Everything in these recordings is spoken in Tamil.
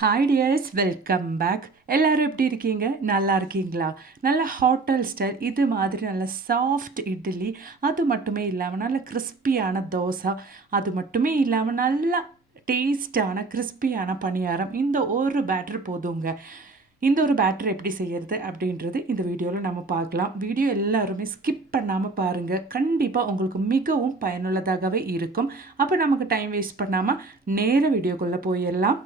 Hi tears, welcome back. எல்லோரும் எப்படி இருக்கீங்க? நல்லா இருக்கீங்களா? நல்ல ஹோட்டல் ஸ்டைல் இது மாதிரி நல்ல சாஃப்ட் இட்லி, அது மட்டுமே இல்லாமல் நல்ல கிறிஸ்பியான தோசை, அது மட்டுமே இல்லாமல் நல்லா டேஸ்டான கிறிஸ்பியான பணியாரம். இந்த ஒரு பேட்டர் போதுங்க. இந்த ஒரு பேட்டர் எப்படி செய்யறது அப்படின்றது இந்த வீடியோவில் நம்ம பார்க்கலாம். வீடியோ எல்லாருமே ஸ்கிப் பண்ணாமல் பாருங்கள். கண்டிப்பாக உங்களுக்கு மிகவும் பயனுள்ளதாகவே இருக்கும். அப்போ நமக்கு டைம் வேஸ்ட் பண்ணாமல் நேர வீடியோக்குள்ளே போயிடலாம்.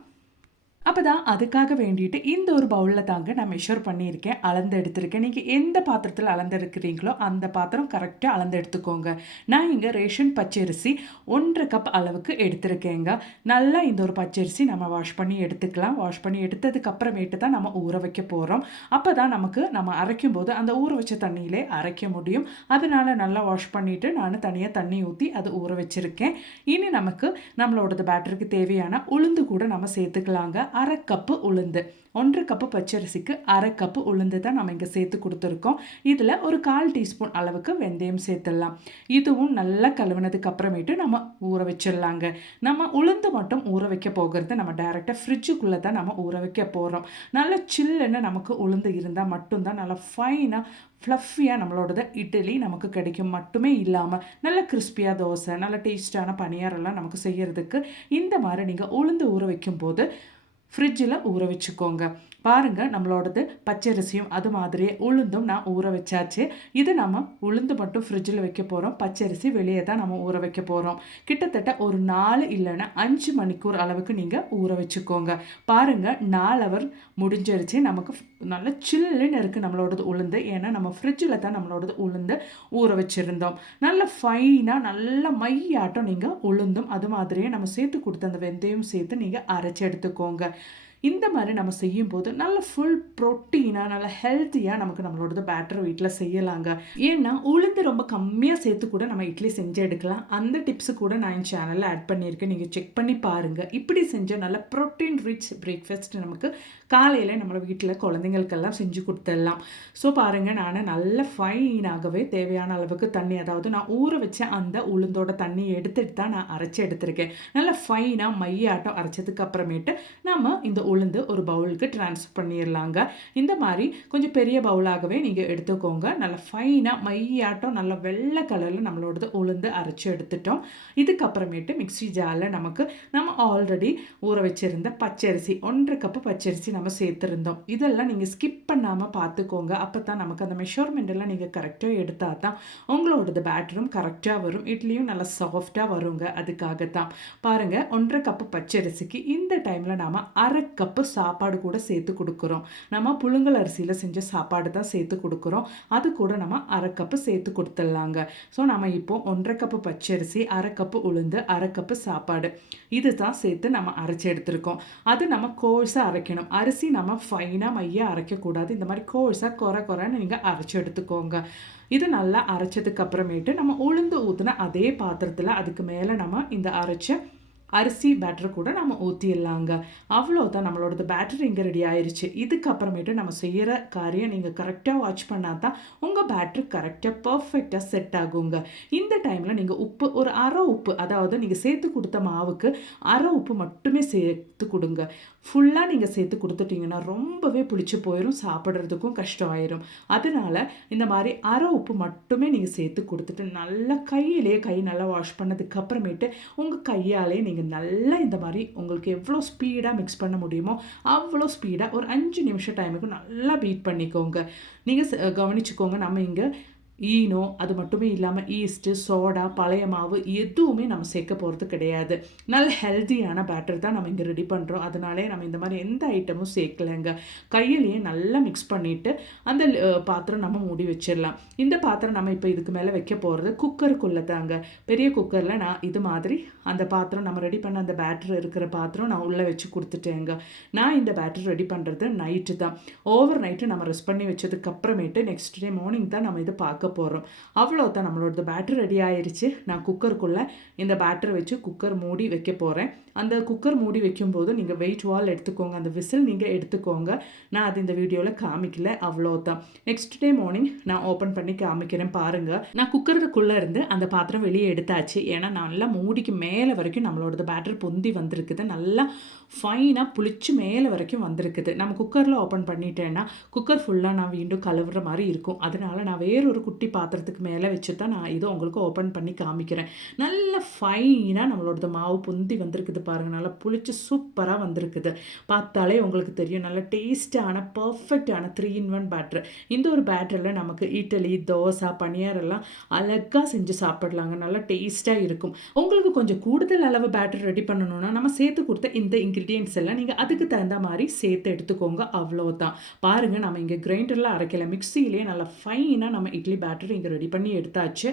அப்போ தான் அதுக்காக வேண்டிட்டு இந்த ஒரு பவுலில் தாங்க நான் மெஷர் பண்ணியிருக்கேன், அளந்து எடுத்திருக்கேன். நீங்கள் எந்த பாத்திரத்தில் அளந்து எடுக்கிறீங்களோ அந்த பாத்திரம் கரெக்டாக அளந்து எடுத்துக்கோங்க. நான் இங்கே ரேஷன் பச்சரிசி 1.5 கப் அளவுக்கு எடுத்திருக்கேங்க. நல்லா இந்த ஒரு பச்சரிசி நம்ம வாஷ் பண்ணி எடுத்துக்கலாம். வாஷ் பண்ணி எடுத்ததுக்கு அப்புறமேட்டு தான் நம்ம ஊற வைக்க போகிறோம். அப்போ தான் நம்ம அரைக்கும் போது அந்த ஊற வச்ச தண்ணியிலே அரைக்க முடியும். அதனால் நல்லா வாஷ் பண்ணிவிட்டு நான் தனியாக தண்ணி ஊற்றி அது ஊற வச்சுருக்கேன். இனி நமக்கு நம்மளோடது பேட்டருக்கு தேவையான உளுந்து கூட நம்ம சேர்த்துக்கலாங்க. 1/2 கப்பு உளுந்து, 1 கப்பு பச்சரிசிக்கு 1/2 கப்பு உளுந்து தான் நம்ம இங்கே சேர்த்து கொடுத்துருக்கோம். இதில் ஒரு 1/4 டீஸ்பூன் அளவுக்கு வெந்தயம் சேர்த்துடலாம். இதுவும் நல்லா கழுவினதுக்கு அப்புறமேட்டு நம்ம ஊற வச்சிடலாங்க. நம்ம உளுந்து மட்டும் ஊற வைக்க போகிறது நம்ம டைரெக்டாக ஃப்ரிட்ஜுக்குள்ளே தான் நம்ம ஊற வைக்க போகிறோம். நல்லா சில்லுன்னு நமக்கு உளுந்து இருந்தால் மட்டும்தான் நல்லா ஃபைனாக ஃப்ளஃபியாக நம்மளோடது இட்லி நமக்கு கிடைக்கும். மட்டுமே இல்லாமல் நல்ல கிறிஸ்பியாக தோசை, நல்ல டேஸ்டான பணியாரெல்லாம் நமக்கு செய்கிறதுக்கு இந்த மாதிரி நீங்கள் உளுந்து ஊற வைக்கும்போது ஃப்ரிட்ஜில் ஊற வச்சுக்கோங்க. பாருங்கள், நம்மளோடது பச்சரிசியும் அது மாதிரியே உளுந்தும் நான் ஊற வச்சாச்சு. இது நம்ம உளுந்து மட்டும் ஃப்ரிட்ஜில் வைக்க போகிறோம். பச்சரிசி வெளியே தான் நம்ம ஊற வைக்க போகிறோம். கிட்டத்தட்ட ஒரு 4 இல்லைன்னா 5 மணிக்கூர் அளவுக்கு நீங்கள் ஊற வச்சுக்கோங்க. பாருங்கள், 4 ஹவர் முடிஞ்சிருச்சு. நமக்கு நல்ல சில்லுன்னு இருக்குது நம்மளோடது உளுந்து. ஏன்னா நம்ம ஃப்ரிட்ஜில் தான் நம்மளோடது உளுந்து ஊற வச்சுருந்தோம். நல்ல ஃபைனாக நல்ல மையாட்டம் நீங்கள் உளுந்தும் அது மாதிரியே நம்ம சேர்த்து கொடுத்த அந்த வெந்தயம் சேர்த்து நீங்கள் அரைச்சி எடுத்துக்கோங்க. இந்த மாதிரி நம்ம செய்யும்போது நல்ல ஃபுல் ப்ரோட்டீனாக நல்ல ஹெல்த்தியாக நமக்கு நம்மளோடது பேட்டர் வீட்டில் செய்யலாங்க. ஏன்னா உளுந்து ரொம்ப கம்மியாக சேர்த்து கூட நம்ம இட்லி செஞ்சு எடுக்கலாம். அந்த டிப்ஸு கூட நான் என் சேனலில் ஆட் பண்ணியிருக்கேன், நீங்கள் செக் பண்ணி பாருங்கள். இப்படி செஞ்ச நல்ல ப்ரோட்டீன் ரிச் பிரேக்ஃபாஸ்ட் நமக்கு காலையில் நம்மளோட வீட்டில் குழந்தைங்களுக்கெல்லாம் செஞ்சு கொடுத்துடலாம். ஸோ பாருங்கள், நான் நல்ல ஃபைனாகவே தேவையான அளவுக்கு தண்ணி, அதாவது நான் ஊற வச்ச அந்த உளுந்தோட தண்ணி எடுத்துகிட்டு தான் நான் அரைச்சி எடுத்திருக்கேன். நல்ல ஃபைனாக மையாட்டம் அரைச்சதுக்கு அப்புறமேட்டு நம்ம இந்த உளுந்து ஒரு பவுலுக்கு ட்ரான்ஸ்ஃபர் பண்ணிடலாங்க. இந்த மாதிரி கொஞ்சம் பெரிய பவுலாகவே நீங்கள் எடுத்துக்கோங்க. நல்ல ஃபைனாக மையாட்டம் நல்ல வெள்ளை கலரில் நம்மளோடது உளுந்து அரைச்சி எடுத்துட்டோம். இதுக்கப்புறமேட்டு மிக்ஸி ஜாரில் நம்ம ஆல்ரெடி ஊற வச்சுருந்த பச்சரிசி 1.5 கப்பு பச்சரிசி நம்ம சேர்த்துருந்தோம். இதெல்லாம் நீங்கள் ஸ்கிப் பண்ணாமல் பார்த்துக்கோங்க. அப்போ தான் நமக்கு அந்த மெஷர்மெண்ட் எல்லாம் நீங்கள் கரெக்டாக எடுத்தால் தான் உங்களோடது பேட்டரும் கரெக்டாக வரும், இட்லியும் நல்லா சாஃப்டாக வருங்க. அதுக்காகத்தான் பாருங்கள், 1.5 கப்பு பச்சரிசிக்கு இந்த டைமில் நாம் 1/2 கப்பு சாப்பாடு கூட சேர்த்து கொடுக்குறோம். நம்ம புழுங்கல் அரிசியில் செஞ்ச சாப்பாடு தான் சேர்த்து கொடுக்குறோம். அது கூட நம்ம 1/2 கப்பு சேர்த்து கொடுத்துடலாங்க. ஸோ நம்ம இப்போ 1.5 கப்பு பச்சரிசி, 1/2 கப்பு உளுந்து, 1/2 கப்பு சாப்பாடு இது தான் சேர்த்து நம்ம அரைச்சி எடுத்துருக்கோம். அது நம்ம கோர்ஸாக அரைக்கணும். அரிசி நம்ம ஃபைனாக மையாக அரைக்கக்கூடாது. இந்த மாதிரி கோர்ஸாக குறைன்னு நீங்கள் அரைச்சி எடுத்துக்கோங்க. இது நல்லா அரைச்சதுக்கு அப்புறமேட்டு நம்ம உளுந்து ஊற்றின அதே பாத்திரத்தில் அதுக்கு மேலே நம்ம இந்த அரைச்ச அரிசி பேட்டர் கூட நம்ம ஊற்றிடலாங்க. அவ்வளோதான், நம்மளோடது பேட்டர் இங்கே ரெடி ஆயிடுச்சு. இதுக்கப்புறமேட்டு நம்ம செய்கிற காரியம் நீங்கள் கரெக்டாக வாட்ச் பண்ணால் தான் உங்கள் பேட்டர் கரெக்டாக பர்ஃபெக்டாக செட் ஆகுங்க. இந்த டைமில் நீங்கள் உப்பு ஒரு 1/2 உப்பு, அதாவது நீங்கள் சேர்த்து கொடுத்த மாவுக்கு 1/2 உப்பு மட்டுமே சேர்த்து கொடுங்க. ஃபுல்லாக நீங்கள் சேர்த்து கொடுத்துட்டிங்கன்னா ரொம்பவே புளிச்சு போயிடும், சாப்பிட்றதுக்கும் கஷ்டம் ஆயிரும். அதனால் இந்த மாதிரி 1/2 உப்பு மட்டுமே நீங்கள் சேர்த்து கொடுத்துட்டு நல்லா கை நல்லா வாஷ் பண்ணதுக்கு அப்புறமேட்டு உங்கள் கையாலே நீங்கள் நல்லா இந்த மாதிரி உங்களுக்கு எவ்வளோ ஸ்பீடாக மிக்ஸ் பண்ண முடியுமோ அவ்வளோ ஸ்பீடாக ஒரு 5 நிமிஷம் டைமுக்கு நல்லா பீட் பண்ணிக்கோங்க. நீங்கள் கவனிச்சுக்கோங்க, நம்ம இங்கே ஈனோ அது மட்டுமே இல்லாமல் ஈஸ்ட்டு, சோடா, பழைய மாவு எதுவுமே நம்ம சேர்க்க போகிறது கிடையாது. நல்ல ஹெல்த்தியான பேட்டர் தான் நம்ம இங்கே ரெடி பண்ணுறோம். அதனாலே நம்ம இந்த மாதிரி எந்த ஐட்டமும் சேர்க்கலைங்க. கையிலேயே நல்லா மிக்ஸ் பண்ணிவிட்டு அந்த பாத்திரம் நம்ம மூடி வச்சிடலாம். இந்த பாத்திரம் நம்ம இப்போ இதுக்கு மேலே வைக்க போகிறது குக்கருக்குள்ளே தாங்க. பெரிய குக்கரில் நான் இது மாதிரி அந்த பாத்திரம் நம்ம ரெடி பண்ண அந்த பேட்டர் இருக்கிற பாத்திரம் நான் உள்ளே வச்சு கொடுத்துட்டேங்க. நான் இந்த பேட்டர் ரெடி பண்ணுறது நைட்டு தான். ஓவர் நைட்டு நம்ம ரெஸ்ட் பண்ணி வச்சதுக்கு அப்புறமேட்டு நெக்ஸ்ட் டே மார்னிங் தான் நம்ம இது பார்க்க போகிறோம். அவ்வளோதான், நம்மளோட பேட்டர் ரெடி ஆயிடுச்சு. நான் குக்கருக்குள்ளே இந்த பேட்டரை வச்சு குக்கர் மூடி வைக்க போகிறேன். அந்த குக்கர் மூடி வைக்கும்போது நீங்கள் வெயிட் வால் எடுத்துக்கோங்க, அந்த விசில் நீங்கள் எடுத்துக்கோங்க. நான் அது இந்த வீடியோவில் காமிக்கல, அவ்வளோதான். நெக்ஸ்ட் டே மார்னிங் நான் ஓப்பன் பண்ணி காமிக்கிறேன். பாருங்கள், நான் குக்கருக்குள்ளே இருந்து அந்த பாத்திரம் வெளியே எடுத்தாச்சு. ஏன்னா நல்லா மூடிக்கு மேலே வரைக்கும் நம்மளோடது பேட்டர் பொந்தி வந்திருக்குது. நல்லா ஃபைனாக புளிச்சு மேலே வரைக்கும் வந்திருக்குது. நம்ம குக்கரில் ஓப்பன் பண்ணிட்டேன்னா குக்கர் ஃபுல்லாக நான் மீண்டும் கழுவுற மாதிரி இருக்கும். அதனால் நான் வேறொரு குட்டி பாத்திரத்துக்கு மேலே வச்சு தான் நான் இதை உங்களுக்கு ஓப்பன் பண்ணி காமிக்கிறேன். நல்ல ஃபைனாக நம்மளோடது மாவு பொந்தி வந்திருக்குது பாருங்கள். நல்லா புளிச்சு சூப்பராக வந்திருக்குது. பார்த்தாலே உங்களுக்கு தெரியும். நல்ல டேஸ்டான பர்ஃபெக்டான 3-in-1 பேட்டர். இந்த ஒரு பேட்டரில் நமக்கு இட்லி, தோசை, பனியாரெல்லாம் அழகாக செஞ்சு சாப்பிடலாங்க. நல்லா டேஸ்ட்டாக இருக்கும். உங்களுக்கு கொஞ்சம் கூடுதல் அளவு பேட்டர் ரெடி பண்ணணும்னா நம்ம சேர்த்து கொடுத்த இந்த இன்க்ரீடியன்ட்ஸ் எல்லாம் நீங்கள் அதுக்கு தகுந்த மாதிரி சேர்த்து எடுத்துக்கோங்க. அவ்வளோதான். பாருங்கள், நம்ம இங்கே கிரைண்டரில் அரைக்கல, மிக்சியிலே நல்லா ஃபைனாக நம்ம இட்லி பேட்டர் இங்கே ரெடி பண்ணி எடுத்தாச்சு.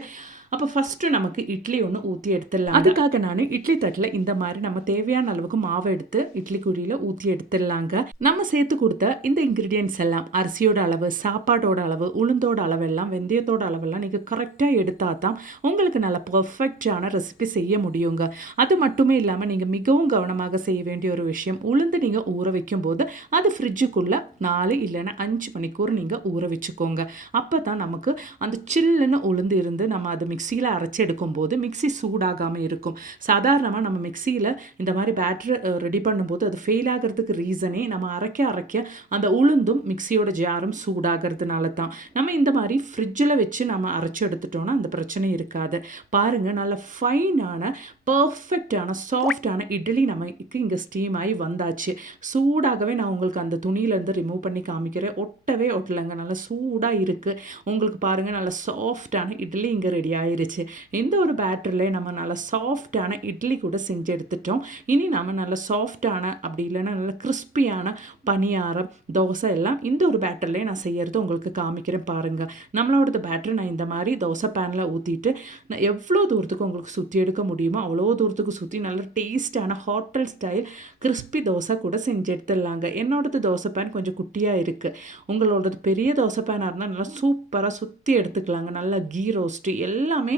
அப்போ ஃபஸ்ட்டு நமக்கு இட்லி ஒன்று ஊற்றி எடுத்துடலாம். அதுக்காக நான் இட்லி தட்டில் இந்த மாதிரி நம்ம தேவையான அளவுக்கு மாவை எடுத்து இட்லி குறியில் ஊற்றி எடுத்துடலாங்க. நம்ம சேர்த்து கொடுத்த இந்த இன்க்ரீடியன்ட்ஸ் எல்லாம் அரிசியோட அளவு, சாப்பாட்டோட அளவு, உளுந்தோட அளவெல்லாம், வெந்தயத்தோட அளவெல்லாம் நீங்கள் கரெக்டாக எடுத்தால் தான் உங்களுக்கு நல்ல பர்ஃபெக்டான ரெசிபி செய்ய முடியுங்க. அது மட்டுமே இல்லாமல் நீங்கள் மிகவும் கவனமாக செய்ய வேண்டிய ஒரு விஷயம், உளுந்து நீங்கள் ஊற வைக்கும் போது அது ஃப்ரிட்ஜுக்குள்ளே 4 இல்லைன்னா 5 மணிக்கூர் நீங்கள் ஊற வச்சுக்கோங்க. அப்போ தான் நமக்கு அந்த சில்லுன்னு உளுந்து இருந்து நம்ம அது மிக்சியில் அரைச்சி எடுக்கும்போது மிக்சி சூடாகாமல் இருக்கும். சாதாரணமாக நம்ம மிக்சியில் இந்த மாதிரி பேட்டரி ரெடி பண்ணும்போது அது ஃபெயில் ஆகிறதுக்கு ரீசனே நம்ம அரைக்க அந்த உளுந்தும் மிக்சியோட ஜாரும் சூடாகிறதுனால தான். நம்ம இந்த மாதிரி ஃப்ரிட்ஜில் வச்சு நம்ம அரைச்சி எடுத்துட்டோன்னா அந்த பிரச்சனை இருக்காது. பாருங்கள், நல்ல ஃபைனான பர்ஃபெக்டான சாஃப்டான இட்லி நமக்கு இங்கே ஸ்டீம் ஆகி வந்தாச்சு. சூடாகவே நான் உங்களுக்கு அந்த துணியிலேருந்து ரிமூவ் பண்ணி காமிக்கிறேன். ஒட்டவே ஒட்டலைங்க, நல்லா சூடாக இருக்குது. உங்களுக்கு பாருங்கள், நல்ல சாஃப்டான இட்லி இங்கே ரெடி ஆயிருச்சு. இந்த ஒரு பேட்டரில் நம்ம நல்லா சாஃப்டான இட்லி கூட செஞ்சு எடுத்துட்டோம். இனி நம்ம நல்ல சாஃப்டான அப்படி இல்லைன்னா நல்ல கிறிஸ்பியான பனியாரம், தோசை எல்லாம் இந்த ஒரு பேட்டர்லேயே நான் செய்யறது உங்களுக்கு காமிக்கிறேன் பாருங்கள். நம்மளோட பேட்டரி நான் இந்த மாதிரி தோசை பேனில் ஊற்றிட்டு நான் எவ்வளோ தூரத்துக்கு உங்களுக்கு சுற்றி எடுக்க முடியுமோ அவ்வளோ தூரத்துக்கு சுற்றி நல்ல டேஸ்டான ஹோட்டல் ஸ்டைல் கிறிஸ்பி தோசை கூட செஞ்சு எடுத்துடலாங்க. என்னோடது தோசை பேன் கொஞ்சம் குட்டியாக இருக்குது. உங்களோடது பெரிய தோசை பேனாக இருந்தால் நல்லா சூப்பராக சுற்றி எடுத்துக்கலாங்க. நல்லா கீ ரோஸ்ட்டு எல்லாமே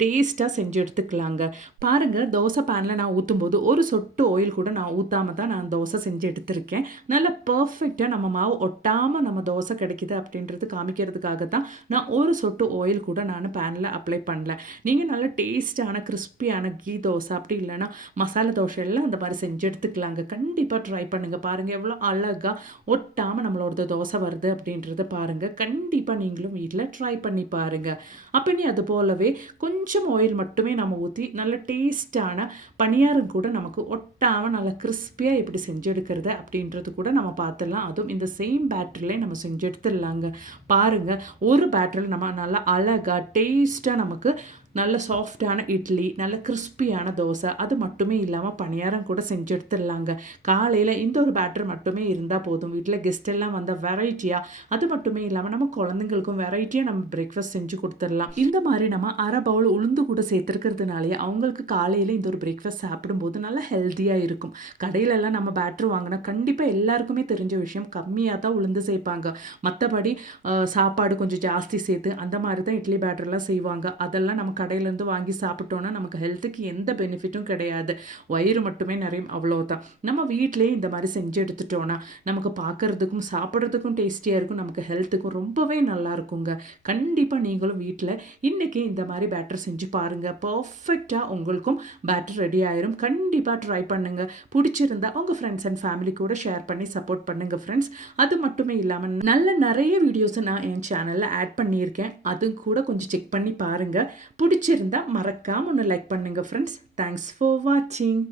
டேஸ்ட்டாக செஞ்சு எடுத்துக்கலாங்க. பாருங்கள், தோசை பேனில் நான் ஊற்றும்போது ஒரு சொட்டு ஆயில் கூட நான் ஊற்றாமல் தான் நான் தோசை செஞ்சு எடுத்திருக்கேன். நல்லா பர்ஃபெக்டாக நம்ம மாவு ஒட்டாமல் நம்ம தோசை கிடைக்கிது அப்படின்றது காமிக்கிறதுக்காக தான் நான் ஒரு சொட்டு ஆயில் கூட நான் பேனில் அப்ளை பண்ணல. நீங்கள் நல்ல டேஸ்டான கிறிஸ்பியான கீ தோசை அப்படி இல்லைன்னா மசாலா தோசை எல்லாம் அந்த மாதிரி செஞ்சு எடுத்துக்கலாங்க. கண்டிப்பாக ட்ரை பண்ணுங்கள். பாருங்கள் எவ்வளோ அழகாக ஒட்டாமல் நம்மளோட தோசை வருது அப்படின்றத பாருங்கள். கண்டிப்பாக நீங்களும் வீட்டில் ட்ரை பண்ணி பாருங்கள். அப்போ நீ அது போலவே கொஞ்சம் ஆயில் மட்டுமே நம்ம ஊற்றி நல்ல டேஸ்டான பனியாரம் கூட நமக்கு ஒட்டாமல் நல்லா கிறிஸ்பியாக எப்படி செஞ்சு எடுக்கிறது அப்படின்றது கூட நம்ம பார்த்துடலாம். அதுவும் இந்த சேம் பேட்டரிலே நம்ம செஞ்சு எடுத்துடலாங்க. பாருங்கள், ஒரு பேட்டரியில் நம்ம நல்லா அழகாக டேஸ்ட்டாக நமக்கு நல்ல சாஃப்டான இட்லி, நல்ல கிறிஸ்பியான தோசை, அது மட்டுமே இல்லாமல் பணியாரம் கூட செஞ்சு எடுத்துடலாங்க. காலையில் இந்த ஒரு பேட்டர் மட்டுமே இருந்தால் போதும். வீட்டில் கெஸ்ட் எல்லாம் வந்தால் வெரைட்டியாக, அது மட்டுமே இல்லாமல் நம்ம குழந்தைங்களுக்கும் வெரைட்டியாக நம்ம பிரேக்ஃபாஸ்ட் செஞ்சு கொடுத்துடலாம். இந்த மாதிரி நம்ம அரை பவுல் உளுந்து கூட சேர்த்துருக்கிறதுனாலே அவங்களுக்கு காலையில் இந்த ஒரு பிரேக்ஃபாஸ்ட் சாப்பிடும்போது நல்லா ஹெல்த்தியாக இருக்கும். கடையிலெல்லாம் நம்ம பேட்டர் வாங்கினா கண்டிப்பாக எல்லாருக்குமே தெரிஞ்ச விஷயம், கம்மியாக தான் உளுந்து சேர்ப்பாங்க. மற்றபடி சாப்பாடு கொஞ்சம் ஜாஸ்தி சேர்த்து அந்த மாதிரி தான் இட்லி பேட்டர்லாம் செய்வாங்க. அதெல்லாம் நம்ம கடையிலேருந்து வாங்கி சாப்பிட்டோன்னா நமக்கு ஹெல்த்துக்கு எந்த பெனிஃபிட்டும் கிடையாது. வயிறு மட்டுமே நிறையும், அவ்வளோதான். நம்ம வீட்டிலேயே இந்த மாதிரி செஞ்சு எடுத்துட்டோன்னா நமக்கு பார்க்குறதுக்கும் சாப்பிட்றதுக்கும் டேஸ்டியாக இருக்கும், நமக்கு ஹெல்த்துக்கும் ரொம்பவே நல்லா இருக்குங்க. கண்டிப்பாக நீங்களும் வீட்டில் இன்றைக்கி இந்த மாதிரி பேட்டர் செஞ்சு பாருங்கள். பர்ஃபெக்டாக உங்களுக்கும் பேட்டர் ரெடி ஆயிரும். கண்டிப்பாக ட்ரை பண்ணுங்கள். பிடிச்சிருந்தா உங்கள் ஃப்ரெண்ட்ஸ் அண்ட் ஃபேமிலி கூட ஷேர் பண்ணி சப்போர்ட் பண்ணுங்கள் ஃப்ரெண்ட்ஸ். அது மட்டுமே இல்லாமல் நிறைய வீடியோஸை நான் என் சேனலில் ஆட் பண்ணியிருக்கேன். அது கூட கொஞ்சம் செக் பண்ணி பாருங்கள். பிடிச்சிருந்தா மறக்காம ஒன்று லைக் பண்ணுங்க ஃப்ரெண்ட்ஸ். தேங்க்ஸ் ஃபார் வாட்சிங்.